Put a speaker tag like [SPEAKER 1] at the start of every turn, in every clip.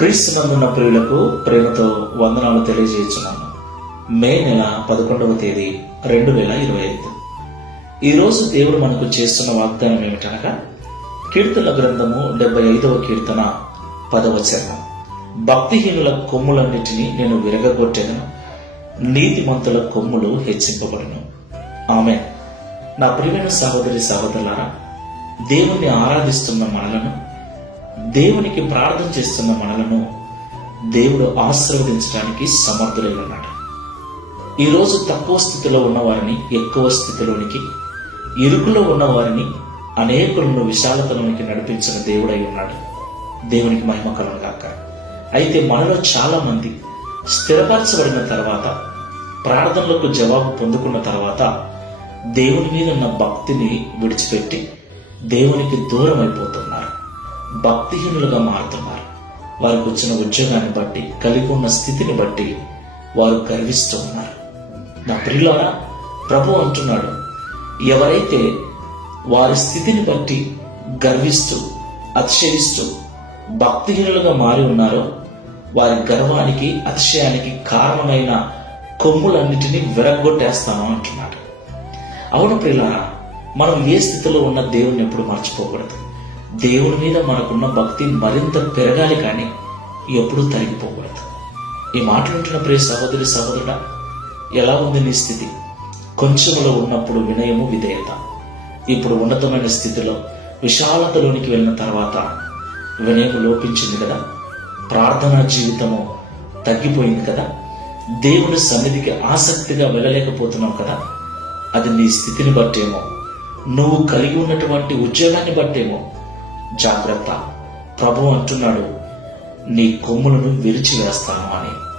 [SPEAKER 1] క్రీస్తు నందున్న ప్రియులకు ప్రేమతో వందనాలు తెలియజేస్తున్నాను. మే నెల పదకొండవ తేదీ రెండు వేల ఇరవై ఐదు. ఈరోజు దేవుడు మనకు చేస్తున్న వాగ్దానం ఏమిటనగా కీర్తన గ్రంథము డెబ్బై ఐదవ కీర్తన పదవ చరణం. భక్తిహీనుల కొమ్ములన్నిటినీ నేను విరగగొట్టేదను నీతిమంతుల కొమ్ములు హెచ్చింపబడను. ఆమె నా ప్రియమైన సహోదరి సహోదరులారా దేవుణ్ణి ఆరాధిస్తున్న మనలను దేవునికి ప్రార్థన చేస్తున్న మనలను దేవుడు ఆశీర్వదించడానికి సమర్థులై ఉన్నాడు ఈరోజు తక్కువ స్థితిలో ఉన్నవారిని ఎక్కువ స్థితిలోనికి ఇరుకులో ఉన్నవారిని అనేకులను విశాలతలోనికి నడిపించిన దేవుడై ఉన్నాడు. దేవునికి మహిమ కలుగాక అయితే మనలో చాలా మంది స్థిరపరచబడిన తర్వాత ప్రార్థనలకు జవాబు పొందుకున్న తర్వాత దేవుని మీద ఉన్న భక్తిని విడిచిపెట్టి దేవునికి దూరం అయిపోతున్నారు భక్తిహీనులుగా మారుతున్నారు. వారికి వచ్చిన ఉద్యోగాన్ని బట్టి కలిగి ఉన్న స్థితిని బట్టి వారు గర్విస్తూ ఉన్నారు. నా ప్రియులారా ప్రభు అంటున్నాడు ఎవరైతే వారి స్థితిని బట్టి గర్విస్తూ అతిశయిస్తూ భక్తిహీనులుగా మారి ఉన్నారో వారి గర్వానికి అతిశయానికి కారణమైన కొమ్ములన్నిటినీ విరగ్గొట్టేస్తాను అంటున్నాడు. అవును ప్రియులారా మనం ఏ స్థితిలో ఉన్న దేవుణ్ణి ఎప్పుడు మర్చిపోకూడదు. దేవుడి మీద మనకున్న భక్తి మరింత పెరగాలి కానీ ఎప్పుడూ తరిగిపోకూడదు. ఈ మాటలుంటున్న ప్రియ సహోదరి సహోదరుడా ఎలా ఉంది నీ స్థితి? కొంచెంలో ఉన్నప్పుడు వినయము విధేయత. ఇప్పుడు ఉన్నతమైన స్థితిలో విశాలతలోనికి వెళ్ళిన తర్వాత వినయము లోపించింది కదా? ప్రార్థన జీవితము తగ్గిపోయింది కదా? దేవుని సన్నిధికి ఆసక్తిగా వెళ్ళలేకపోతున్నావు కదా? అది నీ స్థితిని బట్టేమో నువ్వు కలిగి ఉన్నటువంటి ఉద్యోగాన్ని బట్టేమో జాగ్రత్త. ప్రభు అంటున్నాడు నీ కొమ్ములను విరిచి వేస్తాను అని.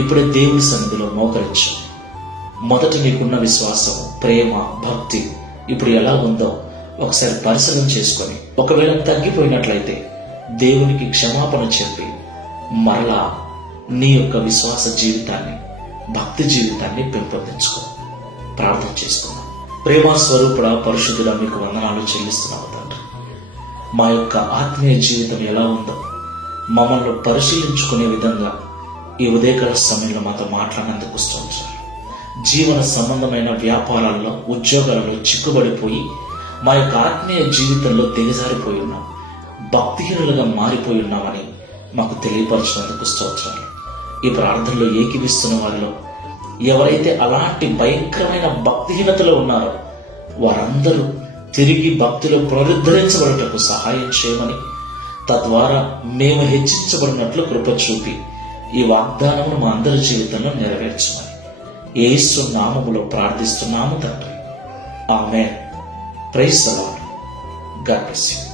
[SPEAKER 1] ఇప్పుడే దేవుని సన్నిధిలో మోకరించు మొదట నీకున్న విశ్వాసం ప్రేమ భక్తి ఇప్పుడు ఎలా ఉందో ఒకసారి పరిశీలన చేసుకొని ఒకవేళ తగ్గిపోయినట్లయితే దేవునికి క్షమాపణ చెప్పి మరలా నీ యొక్క విశ్వాస జీవితాన్ని భక్తి జీవితాన్ని పెంపొందించుకో. ప్రార్థన చేసుకుందాం ప్రేమ స్వరూపుడ పరిశుద్ధుడ మీకు వందనాలు చెల్లిస్తున్నావు మా యొక్క ఆత్మీయ జీవితం ఎలా ఉందో మమ్మల్ని పరిశీలించుకునే విధంగా ఈ ఉదయకాల సమయంలో మాతో మాట్లాడినందుకు స్తోత్రాలు. జీవన సంబంధమైన వ్యాపారాల్లో ఉద్యోగాలలో చిక్కుబడిపోయి మా యొక్క ఆత్మీయ జీవితంలో దిగజారిపోయి ఉన్నాం భక్తిహీనులుగా మారిపోయి ఉన్నామని మాకు తెలియపరచినందుకు స్తోత్రాలు. ఈ ప్రార్థనలో ఏకీవిస్తున్న వారిలో ఎవరైతే అలాంటి భయంకరమైన భక్తిహీనతలో ఉన్నారో వారందరూ తిరిగి భక్తిలో ప్రరుద్ధరించబడటకు సహాయం చేయమని తద్వారా మేము హెచ్చించబడినట్లు కృప చూపి ఈ వాగ్దానమును మా అందరి జీవితంలో నెరవేర్చమని. ఏసు నామములో ప్రార్థిస్తున్నాము తండ్రి. ఆమె ప్రైస్ గాడ్ బ్లెస్ యూ.